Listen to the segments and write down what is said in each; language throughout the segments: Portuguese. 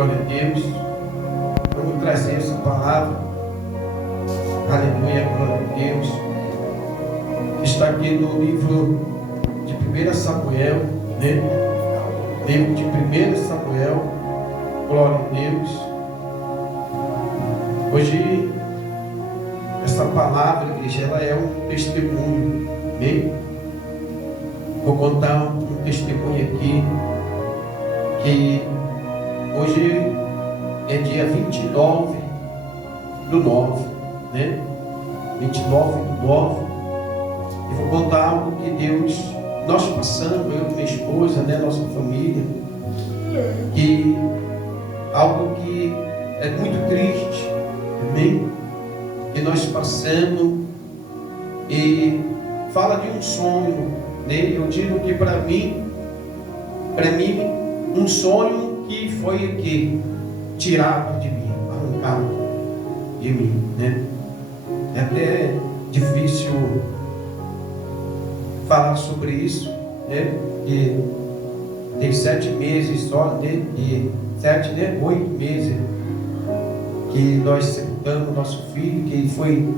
glória a Deus. Vamos trazer essa palavra. Aleluia, glória a Deus. Está aqui no livro de 1 Samuel, né? Livro de 1 Samuel, glória a Deus. Hoje, essa palavra, igreja, ela é um testemunho, né? Vou contar um testemunho aqui, que hoje é dia 29 do 9, né? 29 do 9. E vou contar algo que Deus, nós passamos, eu e minha esposa, né? Nossa família, que algo que é muito triste, amém? Que nós passamos e fala de um sonho, né? Eu digo que para mim, um sonho que foi aqui, tirado de mim, arrancado de mim, né? É até difícil falar sobre isso, né? Que tem 7 meses só, né? E 7, né? 8 meses que nós sepultamos nosso filho, que foi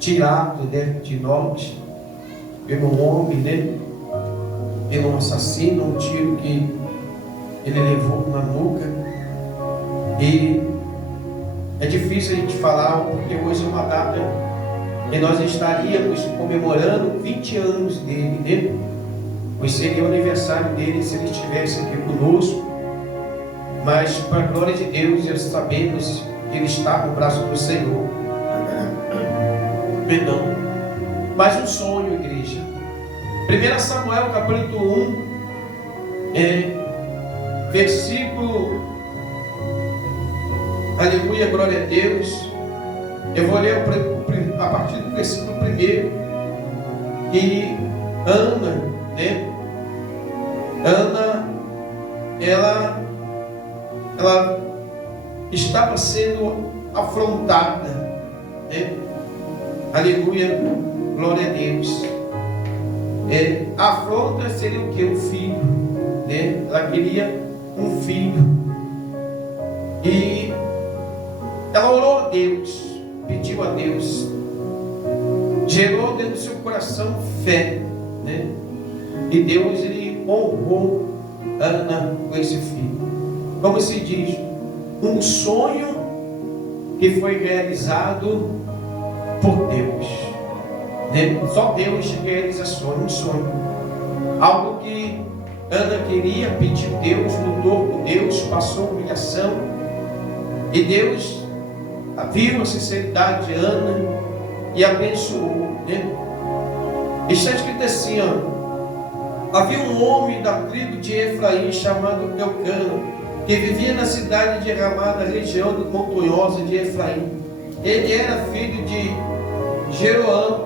tirado, né, de nós pelo homem, né? Pelo assassino, um tiro que ele levou na nuca. E é difícil a gente falar, porque hoje é uma data que nós estaríamos comemorando 20 anos dele, né? Pois seria o aniversário dele se ele estivesse aqui conosco. Mas, para a glória de Deus, nós sabemos que ele está no braço do Senhor. Perdão. Mas um sonho, igreja. 1 Samuel, capítulo 1, versículo, aleluia, glória a Deus. Eu vou ler a partir do versículo 1. E Ana, né? Ana, ela estava sendo afrontada, né? Aleluia, glória a Deus. A afronta seria o que? Um filho, né? Ela queria um filho. E ela orou a Deus, pediu a Deus, gerou dentro do seu coração fé, né? E Deus, ele honrou Ana com esse filho. Como se diz, um sonho que foi realizado por Deus, né? Só Deus realiza sonho, um sonho. Algo que Ana queria, pediu Deus, lutou com Deus, passou humilhação. E Deus viu a sinceridade de Ana e abençoou, né? Está escrito assim, ó: havia um homem da tribo de Efraim chamado Eucana, que vivia na cidade de Ramá, na região montanhosa de Efraim. Ele era filho de Jeroão,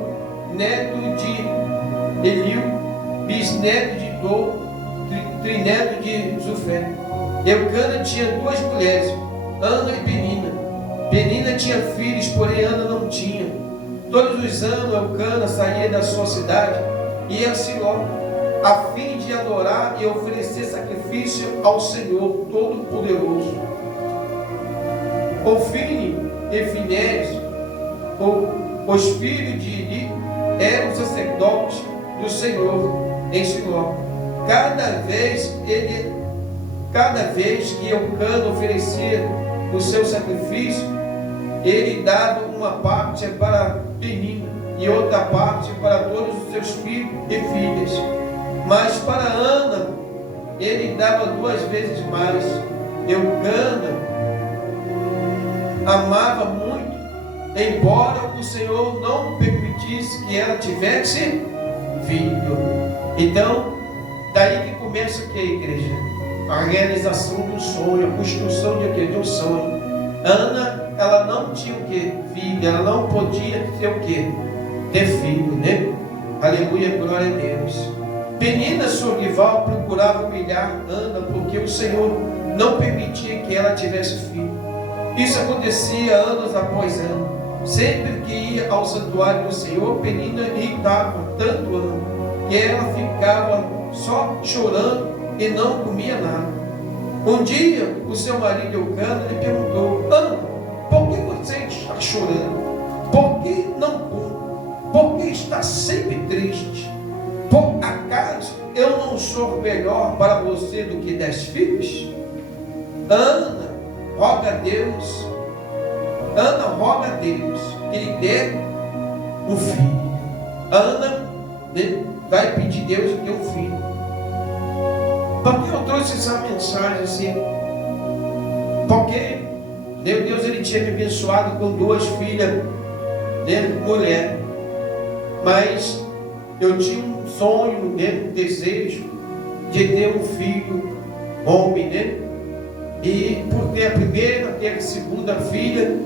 neto de Eliu, bisneto de Dor, trineto de Zufé. Eucana tinha 2 mulheres, Ana e Penina. Penina tinha filhos, porém Ana não tinha. Todos os anos Eucana saía da sua cidade e ia a Siló, a fim de adorar e oferecer sacrifício ao Senhor Todo-Poderoso. Ofni e Finéias, os filhos de Eli, eram sacerdotes do Senhor em Siló. Cada vez que Eucana oferecia o seu sacrifício, ele dava uma parte para Penina e outra parte para todos os seus filhos e filhas. Mas para Ana, ele dava 2 vezes mais. Eucana amava muito, embora o Senhor não permitisse que ela tivesse filho. Então, daí que começa aqui a igreja, a realização do sonho, a construção de um sonho. Ana, ela não tinha o que? Filho, ela não podia ter o que? Ter filho, né? Aleluia, glória a Deus. Penina, sua rival, procurava humilhar Ana, porque o Senhor não permitia que ela tivesse filho. Isso acontecia anos após anos. Sempre que ia ao santuário do Senhor, Penina irritava tanto Ana, que ela ficava só chorando e não comia nada. Um dia, o seu marido Eucana lhe perguntou: Ana, por que você está chorando? Por que não come? Por que está sempre triste? Por acaso eu não sou melhor para você do que 10 filhos? Ana, roga a Deus que lhe dê um filho. Ana, né, vai pedir a Deus que dê um filho. Por que eu trouxe essa mensagem assim? Porque Deus ele tinha me abençoado com 2 filhas, né, mulher. Mas eu tinha um sonho, né, um desejo de ter um filho homem, né? E por ter a primeira, ter a segunda filha,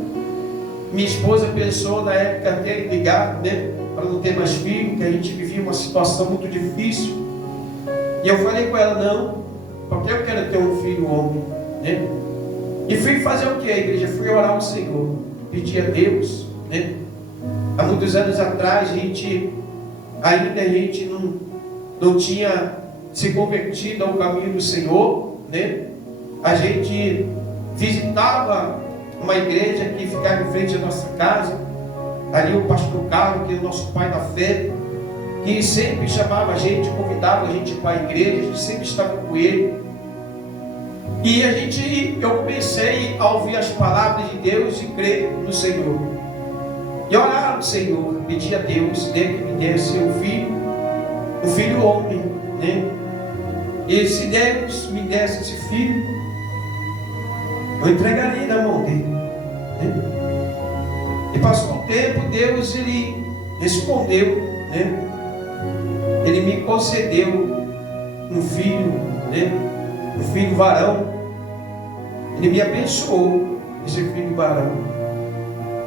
minha esposa pensou na época até ligar, né, para não ter mais filho, que a gente vivia uma situação muito difícil. E eu falei com ela: não, porque eu quero ter um filho homem, né? E fui fazer o que, a igreja? Fui orar ao Senhor, pedir a Deus, né? Há muitos anos atrás, a gente não tinha se convertido ao caminho do Senhor, né? A gente visitava uma igreja que ficava em frente à nossa casa, ali o pastor Carlos, que é o nosso pai da fé, que sempre chamava a gente, convidava a gente para a igreja, a gente sempre estava com ele. E eu comecei a ouvir as palavras de Deus e crer no Senhor. E orar ao Senhor, pedir a Deus, né, que me desse um filho homem, né? E se Deus me desse esse filho, eu entregaria na mão dele, né? E passou um tempo, Deus ele respondeu, né? Ele me concedeu um filho, né? Um filho varão. Ele me abençoou, esse filho varão.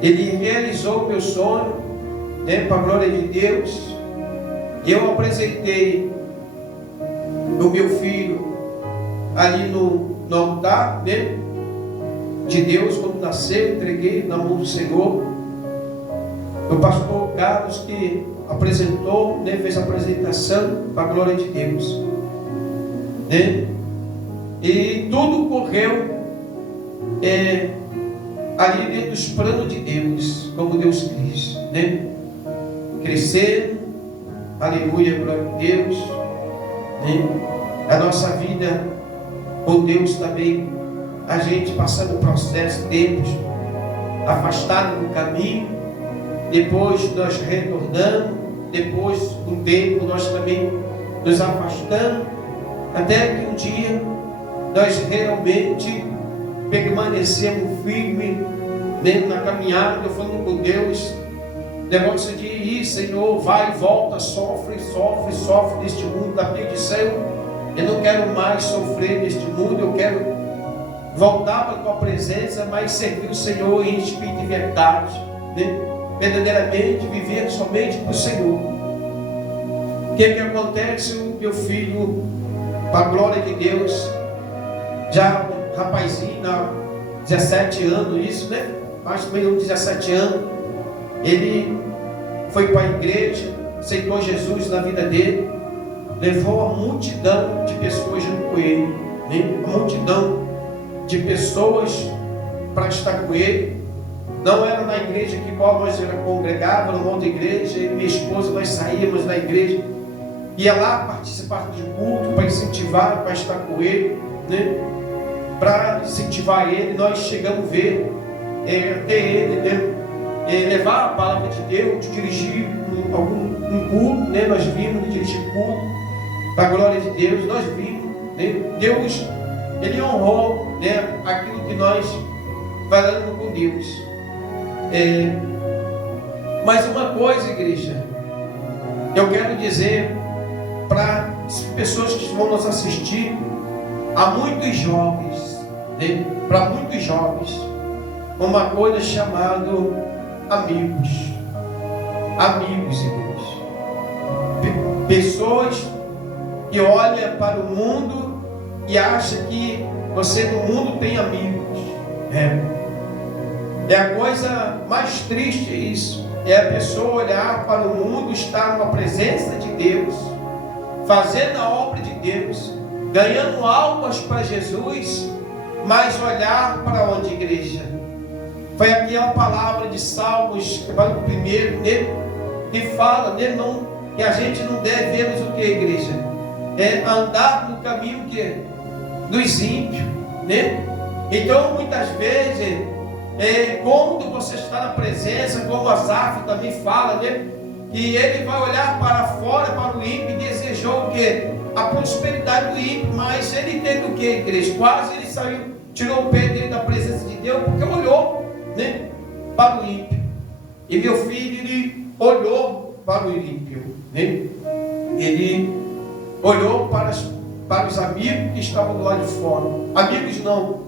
Ele realizou o meu sonho, né? Para a glória de Deus. Eu apresentei o meu filho ali no altar, né, de Deus. Quando nasceu, entreguei na mão do Senhor. O pastor Carlos que apresentou, né, fez a apresentação para a glória de Deus, né? E tudo correu ali dentro dos planos de Deus, como Deus quis, né? Crescendo, aleluia, glória a Deus, né? A nossa vida com Deus também, a gente passando processo, tempos afastado do caminho, depois nós retornamos, depois de um tempo nós também nos afastamos, até que um dia nós realmente permanecemos firmes, né, na caminhada, falando com Deus. Negócio de ir, Senhor, vai e volta, sofre neste mundo da perdição. Eu não quero mais sofrer neste mundo, eu quero voltar para a tua presença, mas servir o Senhor em espírito e verdade, né? Verdadeiramente viver somente para o Senhor. O que acontece? O meu filho, para a glória de Deus, já um rapazinho, 17 anos, isso, né? Mais ou menos 17 anos, ele foi para a igreja, aceitou Jesus na vida dele, levou a multidão de pessoas junto com ele, né? A multidão de pessoas para estar com ele. Não era na igreja que qual nós congregávamos, numa outra igreja. Eu e minha esposa, nós saíamos da igreja, ia lá participar de culto, para incentivar, para estar com ele, né? Para incentivar ele. Nós chegamos a ver até ele, né, levar a palavra de Deus, de dirigir um culto, né? Nós vimos ele dirigir culto para a glória de Deus. Nós vimos, né? Deus, ele honrou, né, aquilo que nós falamos com Deus. Mas uma coisa, igreja, eu quero dizer para as pessoas que vão nos assistir, há muitos jovens, né? Para muitos jovens, uma coisa chamada amigos, igreja. Pessoas que olham para o mundo e acham que você no mundo tem amigos. É a coisa mais triste isso. É a pessoa olhar para o mundo, estar na presença de Deus, fazendo a obra de Deus, ganhando almas para Jesus, mas olhar para onde, igreja? Foi aquela palavra de Salmos, capítulo 1, né, que fala, né, não, que a gente não deve vermos o que, igreja? É andar no caminho que dos ímpios, né? Então, muitas vezes, quando você está na presença, como Asaf também fala, né, que ele vai olhar para fora, para o ímpio, e desejou o quê? A prosperidade do ímpio, mas ele teve o que, igreja? Quase ele saiu, tirou o pé dele da presença de Deus, porque olhou, né, para o ímpio. E meu filho, ele olhou para o ímpio, né? Ele olhou para os amigos que estavam do lado de fora. Amigos não,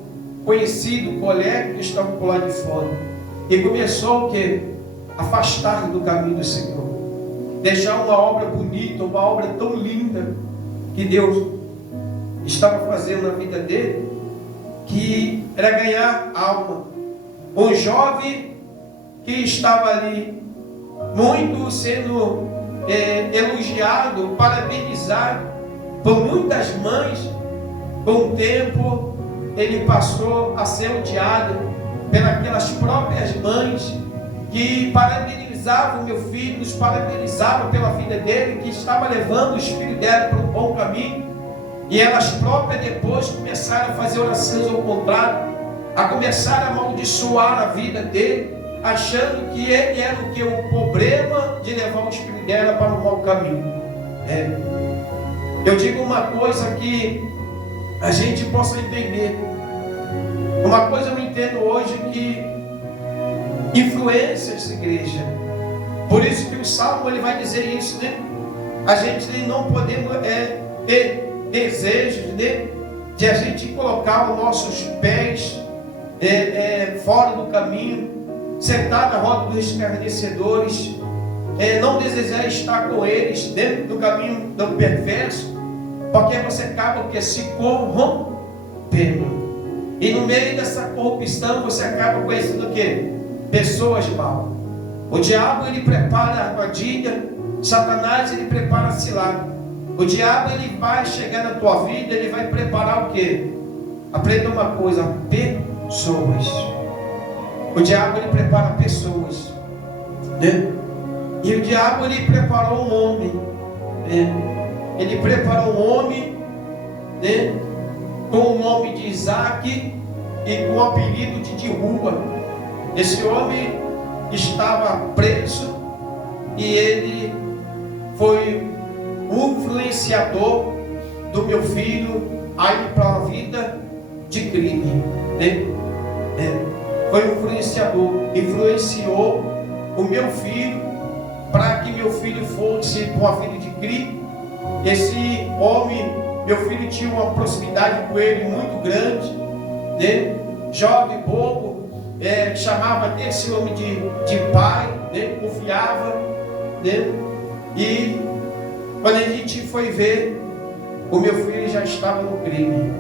conhecidos, colegas que estavam do lado de fora. E começou o quê? Afastar do caminho do Senhor. Deixar uma obra bonita, uma obra tão linda que Deus estava fazendo na vida dele, que era ganhar alma. Um jovem que estava ali, muito sendo elogiado, parabenizado por muitas mães. Com o tempo, ele passou a ser odiado pelas próprias mães, que parabenizavam meu filho, nos parabenizavam pela vida dele, que estava levando os filhos dela para um bom caminho. E elas próprias depois começaram a fazer orações ao contrário, a começar a amaldiçoar a vida dele, achando que ele era o que? O problema de levar os filhos dela para um mau caminho. Eu digo uma coisa que a gente possa entender. Uma coisa eu entendo hoje, que influência essa igreja. Por isso que o Salmo ele vai dizer isso, né? A gente não podemos ter desejos, né, de a gente colocar os nossos pés fora do caminho, sentar na roda dos escarnecedores, não desejar estar com eles dentro do caminho do perverso, porque você acaba se corrompendo. E no meio dessa corrupção você acaba conhecendo o quê? Pessoas mal. O diabo ele prepara a armadilha, Satanás ele prepara a cilada. O diabo ele vai chegar na tua vida, ele vai preparar o quê? Aprenda uma coisa: pessoas. O diabo ele prepara pessoas, né? E o diabo ele preparou um homem, né? Ele preparou um homem, né, com o nome de Isaac e com o apelido de rua. Esse homem estava preso e ele foi o influenciador do meu filho a ir para uma vida de crime, né? Foi um influenciador, influenciou o meu filho para que meu filho fosse para uma vida de crime. Esse homem, meu filho tinha uma proximidade com ele muito grande, né? Jovem, bobo, chamava até esse homem de pai, né? Confiava, né? E quando a gente foi ver, o meu filho já estava no crime,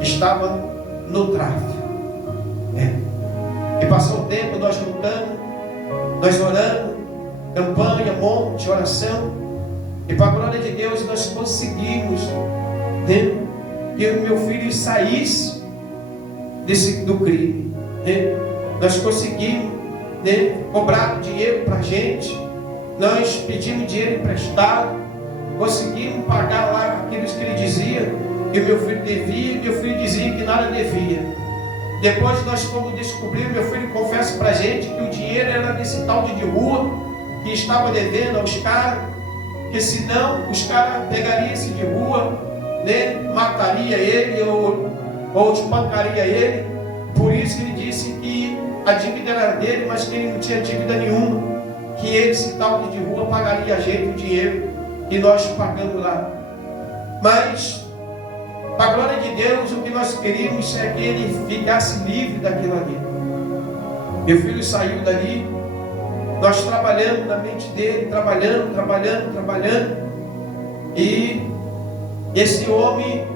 estava no tráfico. E passou o tempo, nós lutamos, nós oramos, campanha, monte, oração. E para a glória de Deus nós conseguimos, né, que o meu filho saísse do crime, né? Nós conseguimos, né, cobrar dinheiro para a gente. Nós pedimos dinheiro emprestado, conseguimos pagar lá aquilo que ele dizia que o meu filho devia, e meu filho dizia que nada devia. Depois nós fomos descobrir, meu filho confessa para a gente que o dinheiro era desse tal de rua, que estava devendo aos caras, que senão os caras pegariam esse de rua, né, mataria ele ou espancaria ele. Por isso ele disse que a dívida era dele, mas que ele não tinha dívida nenhuma, que esse tal de rua pagaria a gente o dinheiro que nós pagamos lá. Mas para a glória de Deus, o que nós queríamos é que ele ficasse livre daquilo ali. Meu filho saiu dali, nós trabalhamos na mente dele, trabalhando, e esse homem,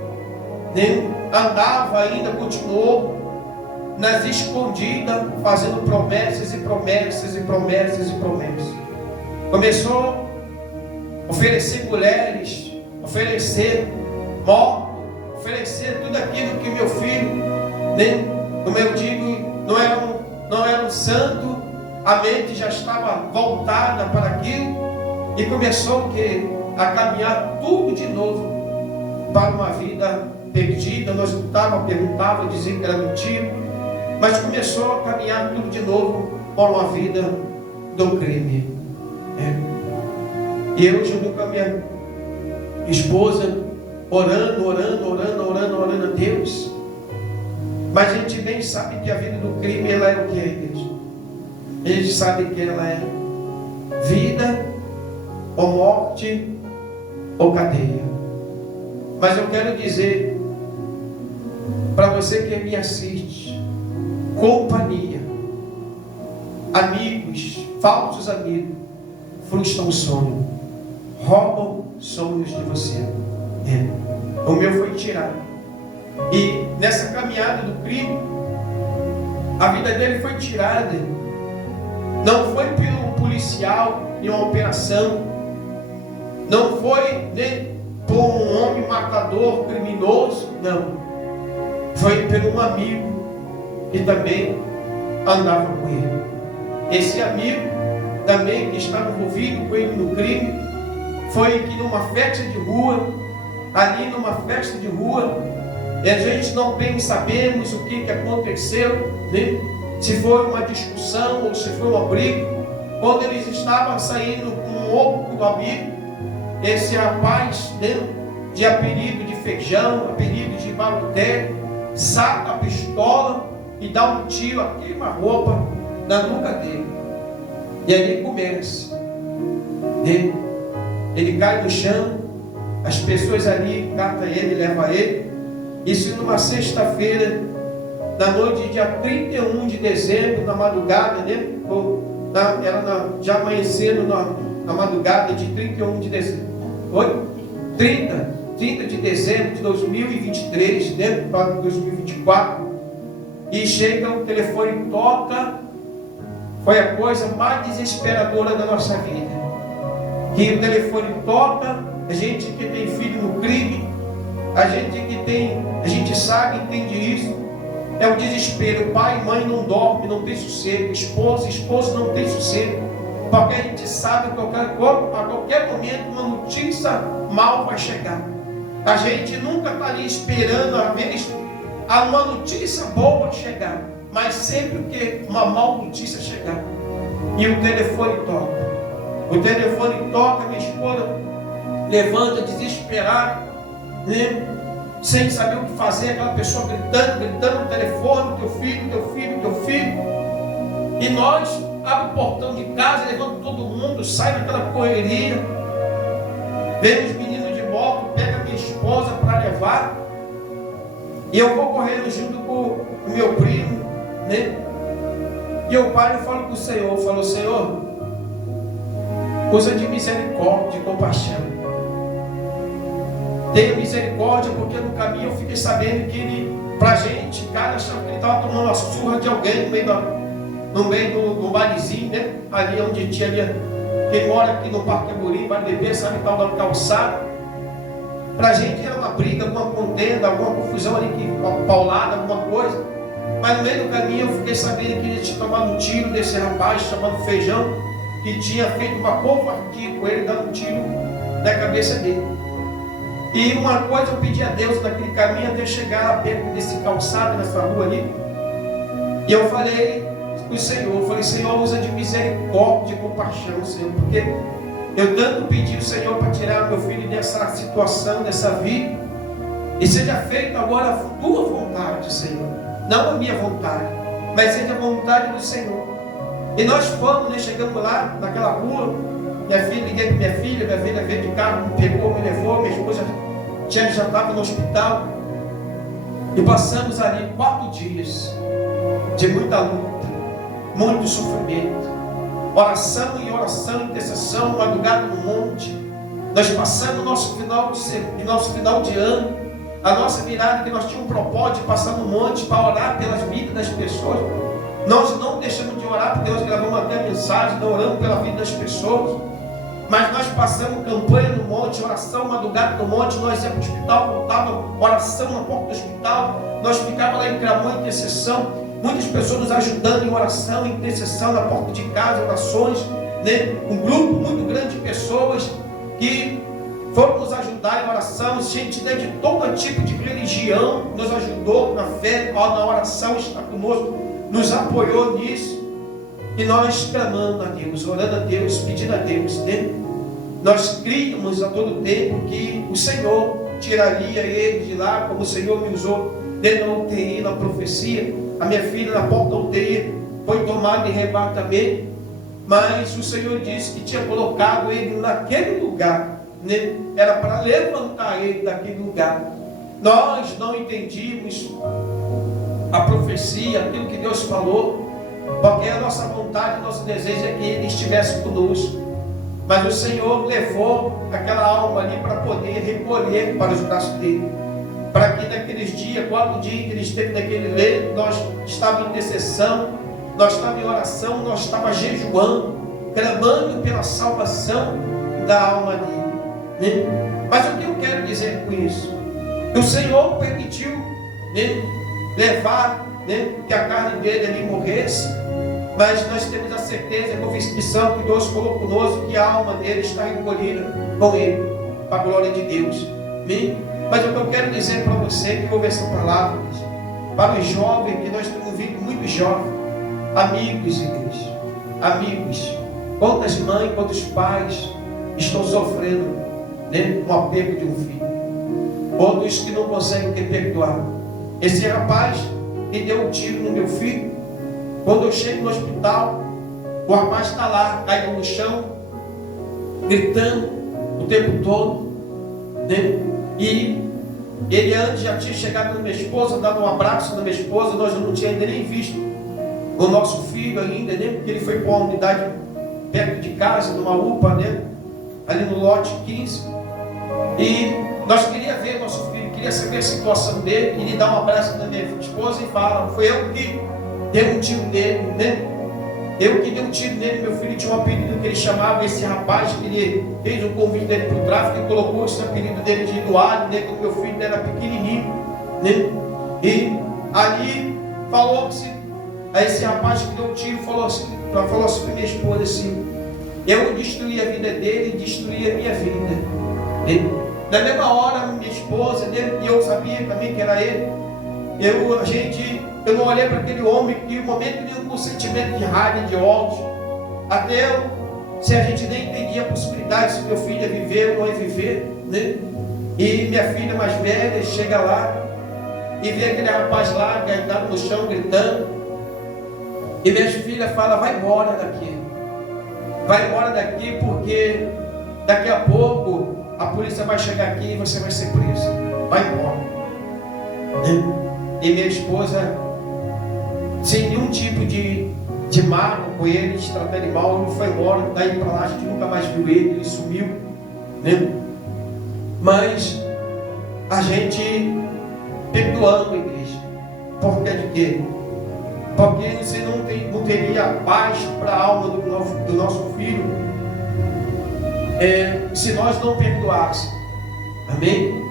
né, andava ainda, continuou nas escondidas, fazendo promessas e promessas e promessas e promessas. Começou a oferecer mulheres, oferecer morto, oferecer tudo aquilo que meu filho, né, como eu digo, não era um santo, a mente já estava voltada para aquilo, e começou a caminhar tudo de novo para uma vida perdida. Nós perguntava, dizia que era mentira, mas começou a caminhar tudo de novo para uma vida do crime. E eu junto com a minha esposa, orando a Deus. Mas a gente bem sabe que a vida do crime, ela é o que é, igreja? A gente sabe que ela é vida, ou morte, ou cadeia. Mas eu quero dizer para você que me assiste, companhia, amigos, falsos amigos, frustram o sonho, roubam sonhos de você. O meu foi tirado. E nessa caminhada do crime, a vida dele foi tirada. Não foi pelo policial em uma operação, não foi por um homem matador, criminoso, não. Foi por um amigo que também andava com ele. Esse amigo também que estava envolvido com ele no crime, foi que numa festa de rua, ali numa festa de rua, e a gente não bem sabemos o que aconteceu, né? Se foi uma discussão ou se foi uma briga. Quando eles estavam saindo com um outro amigo, esse rapaz, né, de apelido de Feijão, apelido de Baruté, saca a pistola e dá um tiro a queima-roupa na nuca dele. E ali começa, né? Ele cai no chão, as pessoas ali catam ele, levam ele. Isso numa sexta-feira, na noite de dia 31 de dezembro, na madrugada, né? Já amanhecendo na madrugada de 31 de dezembro. Oi? 30 de dezembro de 2023, né? Para 2024. E chega, o telefone toca. Foi a coisa mais desesperadora da nossa vida. Que o telefone toca, a gente que tem filho no crime, a gente sabe, entende isso. É o desespero. Pai e mãe não dormem, não tem sossego. Esposa não tem sossego. Porque a gente sabe que a qualquer momento uma notícia mal vai chegar. A gente nunca está ali esperando a vez uma notícia boa chegar, mas sempre que uma mal notícia chegar. E o telefone toca. O telefone toca, minha esposa levanta desesperada, né? Sem saber o que fazer, aquela pessoa gritando no telefone, teu filho. E nós abre o portão de casa, levanta todo mundo, sai naquela correria. Vem os meninos de moto, pega minha esposa para levar. E eu vou correndo junto com o meu primo, né? E eu paro e falo com o Senhor, Senhor, usa de misericórdia, de compaixão. Tenha misericórdia, porque no caminho eu fiquei sabendo que ele, pra gente, cara, achava que ele estava tomando uma surra de alguém no meio do barizinho, né? Ali onde tinha ali, quem mora aqui no Parque Amorim, vai beber, sabe, tal da calçada. Pra gente era uma briga, alguma contenda, alguma confusão ali, uma paulada, alguma coisa. Mas no meio do caminho eu fiquei sabendo que ele tinha tomado um tiro desse rapaz chamado Feijão, que tinha feito uma covardia com ele, dando um tiro na cabeça dele. E uma coisa eu pedi a Deus naquele caminho até chegar perto desse calçado, nessa rua ali. E eu falei para o Senhor, Senhor, usa de misericórdia, de compaixão, Senhor, porque eu tanto pedi ao Senhor para tirar meu filho dessa situação, dessa vida, e seja feita agora a tua vontade, Senhor, não a minha vontade, mas seja a vontade do Senhor. E nós fomos, né, chegamos lá naquela rua, liguei para minha filha veio de carro, me pegou, me levou, minha esposa já estava no hospital, e passamos ali 4 dias de muita luta, muito sofrimento, oração e oração, intercessão, madrugada no monte. Nós passamos nosso final de ano, a nossa virada, que nós tínhamos um propósito de passar no monte para orar pelas vidas das pessoas. Nós não deixamos de orar, porque nós gravamos até a mensagem, não oramos pela vida das pessoas. Mas nós passamos campanha no monte, oração, madrugada no monte, nós íamos para o hospital, voltávamos, oração na porta do hospital, nós ficávamos lá em clamor, intercessão, muitas pessoas nos ajudando em oração, intercessão na porta de casa, orações, né? Um grupo muito grande de pessoas que foram nos ajudar em oração, gente de todo tipo de religião, nos ajudou na fé, na oração, está conosco, nos apoiou nisso. E nós clamando a Deus, orando a Deus, pedindo a Deus, né? Nós críamos a todo tempo que o Senhor tiraria ele de lá, como o Senhor me usou dentro da UTI, na profecia. A minha filha na porta da UTI foi tomada em arrebatamento, mas o Senhor disse que tinha colocado ele naquele lugar, né? Era para levantar ele daquele lugar. Nós não entendíamos a profecia, aquilo que Deus falou, porque a nossa vontade, nosso desejo é que ele estivesse conosco. Mas o Senhor levou aquela alma ali para poder recolher para os braços dele, para que naqueles dias, 4 dias que ele esteve naquele leito, nós estávamos em intercessão, nós estávamos em oração, nós estávamos jejuando, clamando pela salvação da alma dele, né? Mas o que eu quero dizer com isso? O Senhor permitiu, né, levar, né, que a carne dele ali morresse, mas nós temos a certeza, a convicção que Deus falou conosco, que a alma dele está recolhida com ele, para a glória de Deus. Amém? Mas o que eu quero dizer para você, que ouve essa palavra, para os jovens, que nós temos vindo muitos jovens, amigos, igreja, amigos, quantas mães, quantos pais estão sofrendo, né, com o apego de um filho, outros que não conseguem perdoar. Esse rapaz que deu um tiro no meu filho, quando eu chego no hospital, o rapaz está lá, caído no chão, gritando o tempo todo, né? E ele antes já tinha chegado na minha esposa, dado um abraço na minha esposa, nós não tínhamos ainda nem visto o nosso filho ainda, né? Porque ele foi para uma unidade perto de casa, numa UPA, né? Ali no lote 15, e nós queríamos ver nosso filho, queria saber a situação dele, e ele dá um abraço na minha esposa e fala: foi eu que dei um tiro nele, né? Eu que dei um tiro nele. Meu filho tinha um apelido que ele chamava, esse rapaz, que ele fez um convite dele para o tráfico e colocou esse apelido dele de Eduardo, né? Quando meu filho era pequenininho, né? E ali falou-se a esse rapaz que deu um tiro, falou assim para minha esposa assim: eu destruí a vida dele e destruí a minha vida, né? Na mesma hora, minha esposa, né? E eu sabia também que era ele. Eu não olhei para aquele homem que, em momento nenhum, com sentimento de raiva, de ódio, até se a gente nem entendia a possibilidade se meu filho ia viver ou não ia viver, né? E minha filha mais velha chega lá e vê aquele rapaz lá, deitado no chão, gritando, e minha filha fala: vai embora daqui, porque daqui a pouco a polícia vai chegar aqui e você vai ser preso, vai embora, né? E minha esposa, sem nenhum tipo de mágoa com ele, de tratar ele mal, ele foi embora. Daí para lá a gente nunca mais viu ele sumiu, né? Mas a gente perdoando a igreja, por que de quê? Porque você não teria paz para a alma do nosso filho, se nós não perdoássemos. Amém?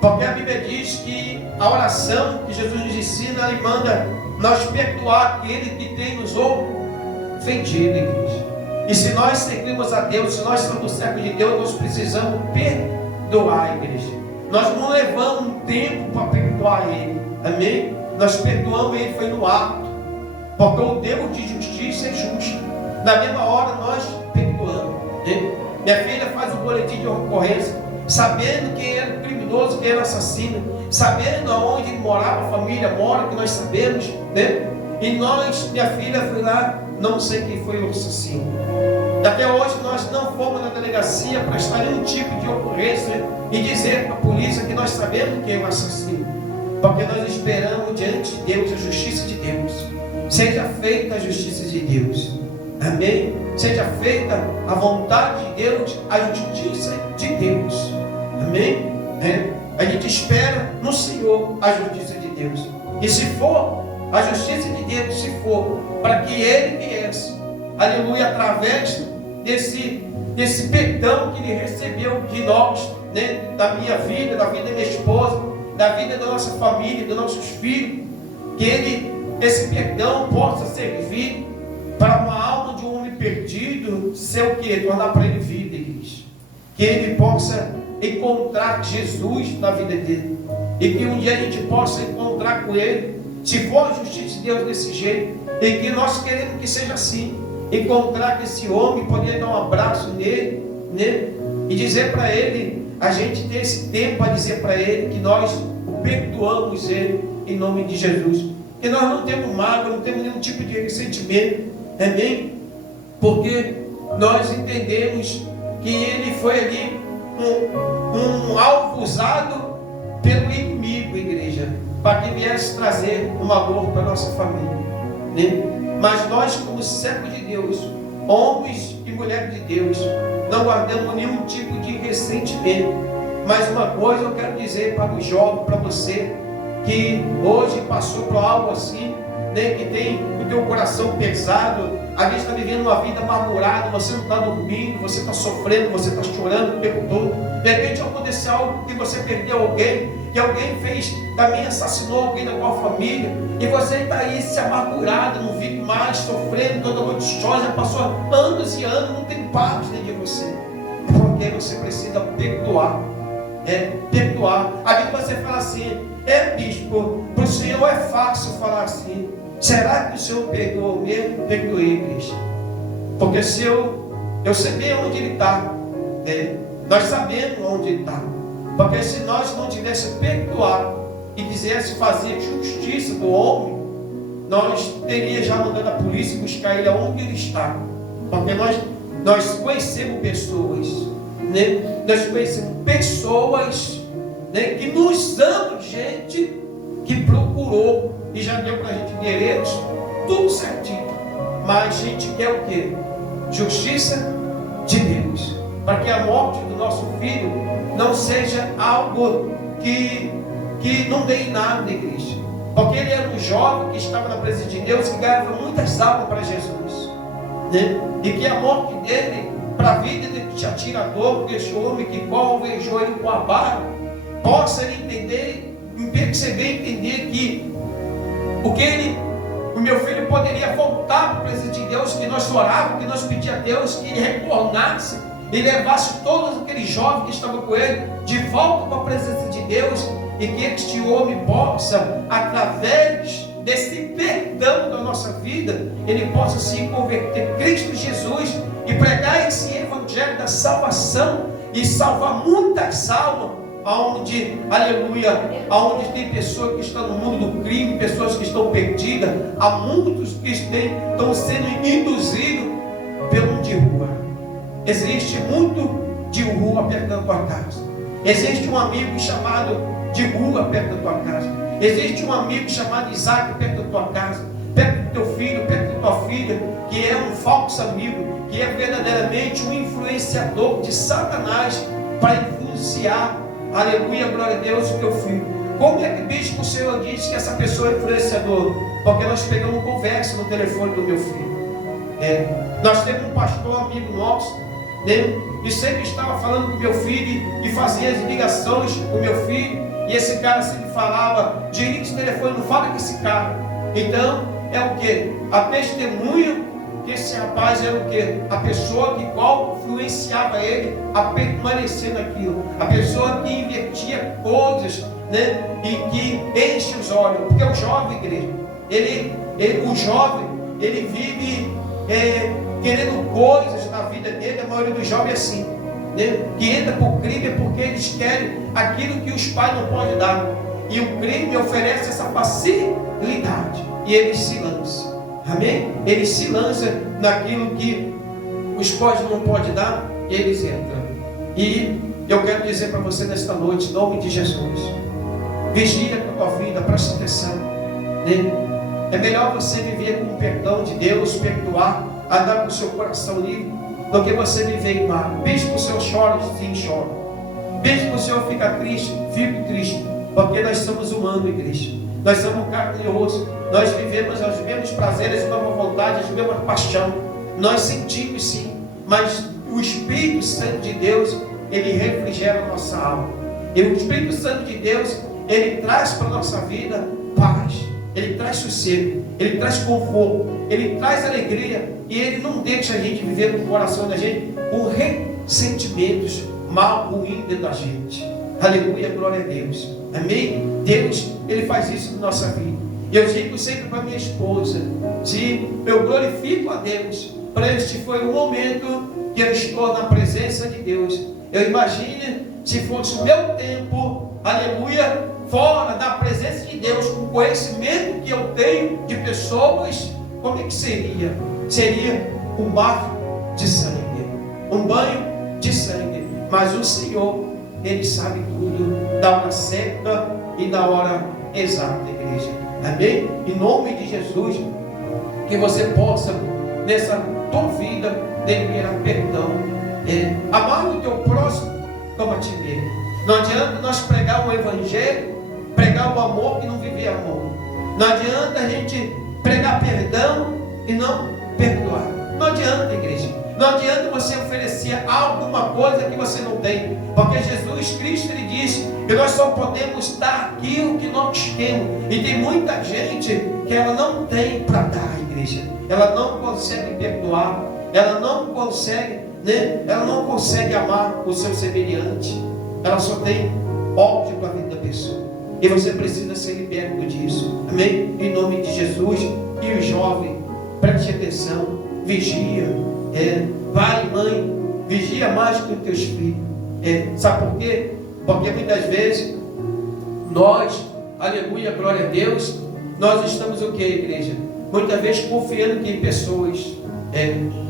Porque a Bíblia diz que a oração que Jesus nos ensina, Ele manda nós perdoar aquele que tem nos ofendido, igreja. E se nós servimos a Deus, se nós somos do servo de Deus, nós precisamos perdoar, igreja. Nós não levamos um tempo para perdoar Ele, amém? Nós perdoamos Ele, foi no ato, porque o Deus de justiça é justo. Na mesma hora nós perdoamos, né? Minha filha faz o boletim de ocorrência, sabendo quem era o criminoso, quem era o assassino, sabendo aonde ele morava, a família mora, que nós sabemos, né? E nós, minha filha foi lá, não sei quem foi o assassino. Até hoje nós não fomos na delegacia prestar nenhum tipo de ocorrência e dizer para a polícia que nós sabemos quem é o assassino, porque nós esperamos diante de Deus a justiça de Deus. Seja feita a justiça de Deus, amém? Seja feita a vontade de Deus, a justiça de Deus, amém? A gente espera no Senhor a justiça de Deus. E se for a justiça de Deus, se for para que Ele viesse, aleluia, através desse desse perdão que Ele recebeu de nós, né? Da minha vida, da vida da minha esposa, da vida da nossa família, dos nossos filhos, que esse perdão possa servir para uma alma de um homem perdido, ser o que? Tornar para ele vida, igreja. Que ele possa encontrar Jesus na vida dele, e que um dia a gente possa encontrar com Ele, se for a justiça de Deus desse jeito, e que nós queremos que seja assim, encontrar com esse homem, poder dar um abraço nele, né? E dizer para ele, a gente ter esse tempo a dizer para ele que nós o perdoamos ele, em nome de Jesus, que nós não temos mágoa, não temos nenhum tipo de ressentimento, amém? Porque nós entendemos que ele foi ali um alvo usado pelo inimigo, igreja, para que viesse trazer uma dor para a nossa família, né? Mas nós, como servos de Deus, homens e mulheres de Deus, não guardamos nenhum tipo de ressentimento. Mas uma coisa eu quero dizer para o jovem, para você, que hoje passou por algo assim, né, que tem o teu coração pesado, às vezes está vivendo uma vida amargurada, você não está dormindo, você está sofrendo, você está chorando o tempo todo. De repente aconteceu algo que você perdeu alguém, que alguém fez, também assassinou alguém da tua família, e você está aí se amargurado, não vive mais, sofrendo, toda noite chora, já passou anos e anos, não tem paz dentro de você. É porque você precisa perdoar. Perdoar. A Bíblia você fala assim, bispo, para o Senhor é fácil falar assim. Será que o Senhor perdoou mesmo? Perdoei, igreja. Porque se eu sei bem onde ele está, nós sabemos onde ele está. Porque se nós não tivéssemos perdoado e quisesse fazer justiça do homem, nós teríamos já mandado a polícia buscar ele aonde ele está. Porque nós conhecemos pessoas, né? Nós conhecemos pessoas, né, que nos amam, gente que procurou e já deu para a gente direitos, tudo certinho. Mas a gente quer o quê? Justiça de Deus, para que a morte do nosso filho não seja algo que não dê em nada, igreja. Porque ele era um jovem que estava na presença de Deus, que ganhava muitas almas para Jesus, né? E que a morte dele, para a vida de atirador, porque esse homem que alvejou ele com a barra, possa ele entender, perceber e entender que o meu filho poderia voltar para a presença de Deus, que nós orávamos, que nós pedíamos a Deus que ele retornasse e levasse todos aqueles jovens que estavam com ele de volta para a presença de Deus, e que este homem possa, através desse perdão da nossa vida, ele possa se converter em Cristo Jesus e pregar esse evangelho da salvação e salvar muitas almas, aonde, aleluia, aonde tem pessoas que estão no mundo do crime, pessoas que estão perdidas, há muitos que estão sendo induzidos pelo mundo de rua. Existe muito de rua perto da tua casa. Existe um amigo chamado de rua perto da tua casa. Existe um amigo chamado Isaac perto da tua casa, perto do teu filho, perto da tua filha, que é um falso amigo, que é verdadeiramente um influenciador de Satanás para influenciar, aleluia, glória a Deus, o teu filho. Como é que, bispo, o Senhor diz que essa pessoa é influenciador? Porque nós pegamos conversa no telefone do meu filho. Nós temos um pastor amigo nosso, né, e sempre estava falando com o meu filho e fazia as ligações com o meu filho, e esse cara sempre falava, desliga esse telefone, não fala com esse cara. Então, é o que? A testemunha que esse rapaz era o que? A pessoa que qual influenciava ele a permanecer naquilo, a pessoa que invertia coisas, né, e que enche os olhos, porque o jovem, igreja, o jovem, ele vive querendo coisas na vida dele. A maioria dos jovens é assim, né? Que entra por crime porque eles querem aquilo que os pais não podem dar, e o crime oferece essa facilidade, e eles se lançam, amém? Eles se lançam naquilo que os pais não podem dar, e eles entram. E eu quero dizer para você nesta noite, em nome de Jesus, vigia com a tua vida, preste atenção, né? É melhor você viver com o perdão de Deus, perdoar, andar com o seu coração livre, do que você viver em mar. Bispo, o Senhor chora, sim, chora. Bispo, o Senhor fica triste, fico triste, porque nós somos humanos, igreja. Nós somos carne e osso. Nós vivemos os mesmos prazeres, as mesmas vontades, as mesmas paixão. Nós sentimos sim, mas o Espírito Santo de Deus, ele refrigera a nossa alma. E o Espírito Santo de Deus, ele traz para a nossa vida paz, ele traz sossego, ele traz conforto, ele traz alegria, e ele não deixa a gente viver no coração da gente com ressentimentos mal ruins dentro da gente. Aleluia, glória a Deus. Amém? Deus, ele faz isso na nossa vida. E eu digo sempre para minha esposa, se eu glorifico a Deus, para este foi o momento que eu estou na presença de Deus. Eu imagine se fosse o meu tempo, aleluia, fora da presença de Deus, com o conhecimento que eu tenho de pessoas, como é que seria? Seria um mar de sangue, um banho de sangue. Mas o Senhor, ele sabe tudo, da hora certa e da hora exata, igreja. Amém? Em nome de Jesus, que você possa, nessa tua vida, liberar perdão, amar o teu próximo como a ti mesmo. Não adianta nós pregar o evangelho, pregar o amor e não viver amor. Não adianta a gente pregar perdão e não perdoar. Não adianta, igreja. Não adianta você oferecer alguma coisa que você não tem, porque Jesus Cristo, ele disse que nós só podemos dar aquilo que nós temos, e tem muita gente que ela não tem para dar, igreja. Ela não consegue perdoar, ela não consegue, né? Ela não consegue amar o seu semelhante, ela só tem ódio para a vida da pessoa, e você precisa ser liberto disso, amém? Em nome de Jesus. E o jovem, preste atenção, vigia, pai e mãe, vigia mais que os teus filhos. Sabe por quê? Porque muitas vezes nós, aleluia, glória a Deus, nós estamos o que, igreja? Muitas vezes confiando em pessoas.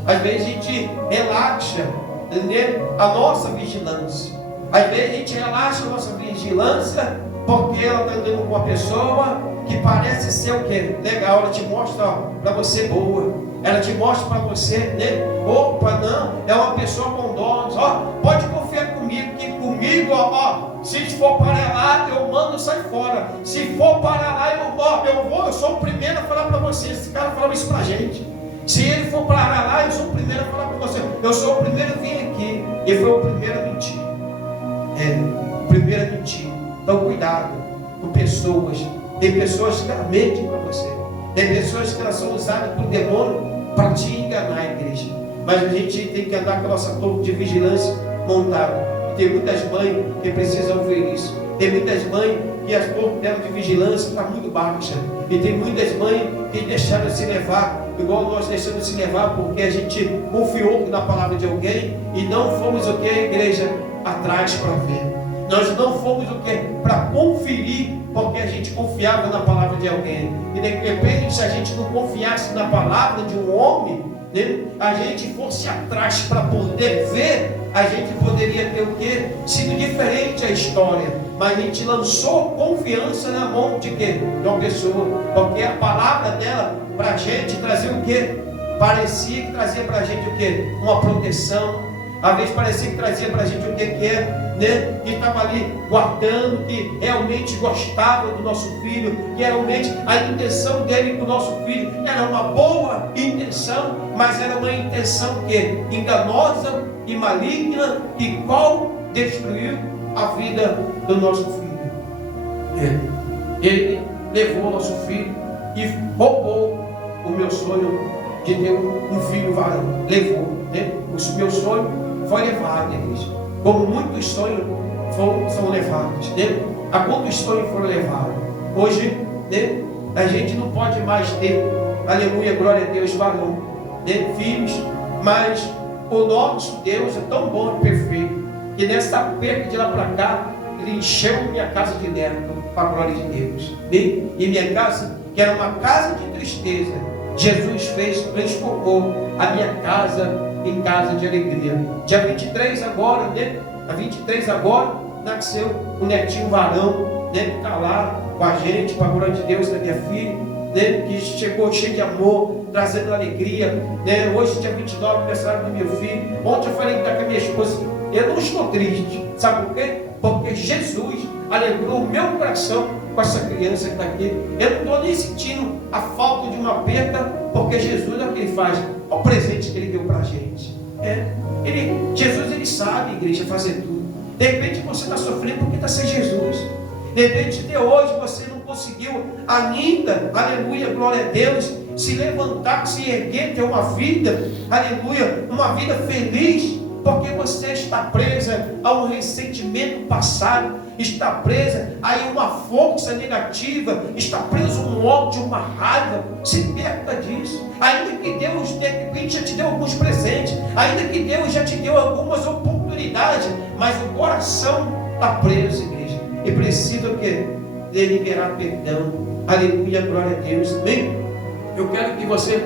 Às vezes a gente relaxa, né, a nossa vigilância. Às vezes a gente relaxa a nossa vigilância porque ela está andando com uma pessoa que parece ser o que? Legal, ela te mostra para você boa, ela te mostra para você, né? Opa, não, é uma pessoa bondosa, ó, pode confiar comigo, que comigo, ó, se for para lá, eu mando, sai fora. Se for para lá, eu sou o primeiro a falar para você. Esse cara falava isso para a gente. Se ele for para lá, eu sou o primeiro a falar para você. Eu sou o primeiro a vir aqui. E foi o primeiro a mentir. O primeiro a mentir. Então cuidado com pessoas. Tem pessoas que mentem para você. Tem pessoas que elas são usadas por demônio para te enganar, igreja. Mas a gente tem que andar com a nossa torre de vigilância montada. E tem muitas mães que precisam ver isso. Tem muitas mães que as torres dela de vigilância está muito baixa. E tem muitas mães que deixaram de se levar, igual nós deixamos de se levar, porque a gente confiou na palavra de alguém e não fomos o que, igreja, atrás para ver. Nós não fomos o que? Para conferir, porque a gente confiava na palavra de alguém. E de repente, se a gente não confiasse na palavra de um homem, né, a gente fosse atrás para poder ver, a gente poderia ter o que? Sido diferente a história. Mas a gente lançou confiança na mão de quê? De uma pessoa. Porque a palavra dela para a gente trazia o que? Parecia que trazia para a gente o que? Uma proteção. Às vezes parecia que trazia para a gente o que é, né? Que estava ali guardando, que realmente gostava do nosso filho, que realmente a intenção dele com o nosso filho era uma boa intenção, mas era uma intenção que enganosa e maligna, e qual destruiu a vida do nosso filho. Ele levou o nosso filho e roubou o meu sonho de ter um filho varão. Levou, né? O meu sonho foi levado, igreja. Como muitos sonhos são levados, né? Há quantos sonhos foram levados? Hoje, né, a gente não pode mais ter, aleluia, glória a Deus, varão, né, filhos, mas o nosso Deus é tão bom e perfeito, que nessa perda de lá para cá, Ele encheu minha casa de neto, para a glória de Deus, né? E minha casa, que era uma casa de tristeza, Jesus transformou a minha casa em casa de alegria. Dia 23 agora, né? A 23 agora, nasceu um netinho varão, né? Que está lá com a gente, para a glória de Deus, da minha filha, né? Que chegou cheio de amor, trazendo alegria, né? Hoje, dia 29, aniversário do meu filho. Ontem eu falei que está com a minha esposa. Eu não estou triste, sabe por quê? Porque Jesus alegrou o meu coração com essa criança que está aqui. Eu não estou nem sentindo a falta de uma perda, porque Jesus é o que Ele faz, é o presente que Ele deu para a gente. Jesus ele sabe, igreja, fazer tudo. De repente você está sofrendo porque está sem Jesus. De repente de hoje você não conseguiu ainda, aleluia, glória a Deus, se levantar, se erguer, ter uma vida, aleluia, uma vida feliz, porque você está presa a um ressentimento passado, está presa a uma força negativa, está preso a um ódio, uma raiva. Se liberta disso. Ainda que Deus de repente já te deu alguns presentes, ainda que Deus já te deu algumas oportunidades, mas o coração está preso, igreja, e precisa o quê? De liberar perdão. Aleluia, glória a Deus. Amém? Eu quero que você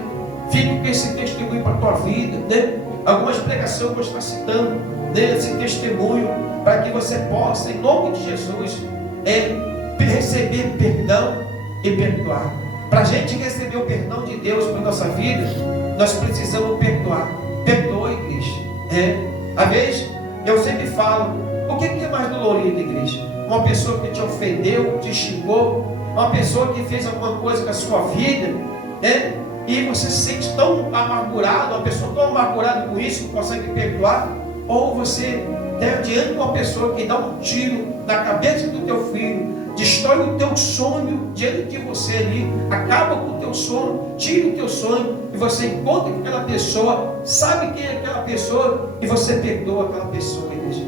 fique com esse testemunho para a tua vida, né? Algumas pregações eu vou estar citando, né, esse testemunho, para que você possa, em nome de Jesus, receber perdão e perdoar. Para a gente receber o perdão de Deus para a nossa vida, nós precisamos perdoar. Perdoa, igreja. Às vezes, eu sempre falo, o que é mais dolorido, igreja? Uma pessoa que te ofendeu, te xingou, uma pessoa que fez alguma coisa com a sua vida, né? E você se sente tão amargurado, uma pessoa tão amargurada com isso, não consegue perdoar, ou você está diante de uma pessoa que dá um tiro na cabeça do teu filho, destrói o teu sonho diante de você ali, acaba com o teu sonho, tira o teu sonho, e você encontra aquela pessoa, sabe quem é aquela pessoa, e você perdoa aquela pessoa, igreja.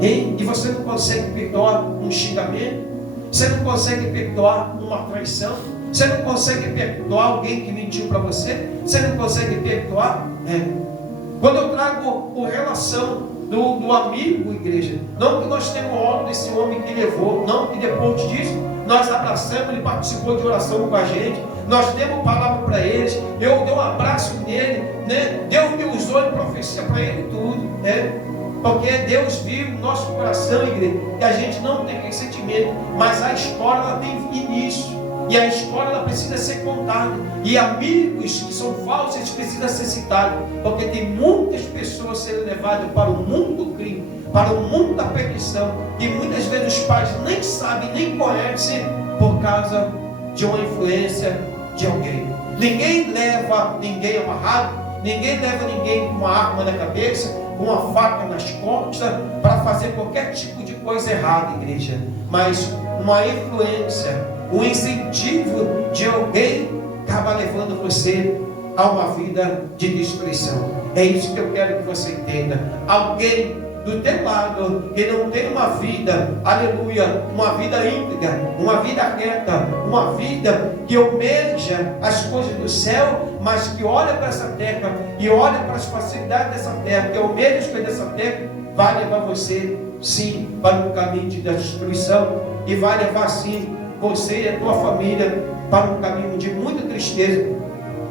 E você não consegue perdoar um xingamento, você não consegue perdoar uma traição, você não consegue perdoar alguém que mentiu para você, você não consegue perdoar. Quando eu trago a relação do amigo, igreja, não que nós temos ódio desse homem que levou, não que depois disso nós abraçamos, ele participou de oração com a gente, nós demos palavra para eles, eu dei um abraço nele, né? Deus me usou em profecia para ele tudo, né? Porque Deus viu no nosso coração, igreja, que a gente não tem ressentimento, mas a história ela tem início. E a história ela precisa ser contada. E amigos que são falsos, eles precisam ser citados. Porque tem muitas pessoas sendo levadas para o mundo do crime, para o mundo da perdição. E muitas vezes os pais nem sabem, nem conhecem, por causa de uma influência de alguém. Ninguém leva ninguém amarrado, ninguém leva ninguém com uma arma na cabeça, com uma faca nas costas, para fazer qualquer tipo de coisa errada, igreja. Mas uma influência, o incentivo de alguém acaba levando você a uma vida de destruição. É isso que eu quero que você entenda. Alguém do teu lado que não tem uma vida, aleluia, uma vida íntegra, uma vida reta, uma vida que almeja as coisas do céu, mas que olha para essa terra e olha para as facilidades dessa terra, que almeja as coisas dessa terra, vai levar você sim para um caminho de destruição, e vai levar sim você e a tua família para um caminho de muita tristeza,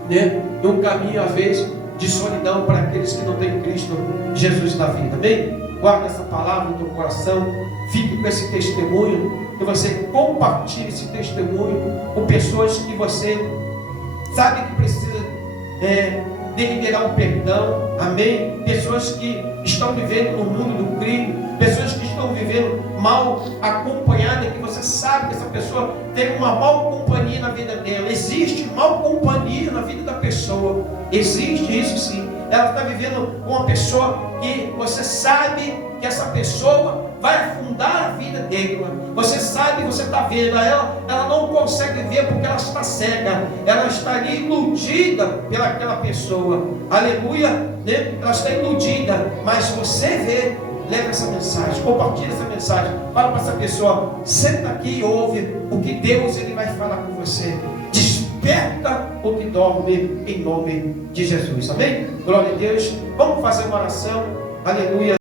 né? E um caminho às vezes de solidão para aqueles que não têm Cristo Jesus na vida. Amém? Guarda essa palavra no teu coração, fique com esse testemunho, que você compartilhe esse testemunho com pessoas que você sabe que precisa de liberar um perdão. Amém? Pessoas que estão vivendo no mundo do crime, pessoas que estão vivendo mal acompanhadas, que você sabe que essa pessoa tem uma mal companhia na vida dela. Existe mal companhia na vida da pessoa, existe isso sim. Ela está vivendo com uma pessoa que você sabe que essa pessoa vai afundar a vida dele. Você sabe, você está vendo ela não consegue ver porque ela está cega, ela está ali iludida pelaquela pessoa, aleluia, né? Ela está iludida, mas você vê, leva essa mensagem, compartilha essa mensagem, fala para essa pessoa, senta aqui e ouve o que Deus ele vai falar com você. Desperta o que dorme em nome de Jesus. Amém? Glória a Deus. Vamos fazer uma oração. Aleluia.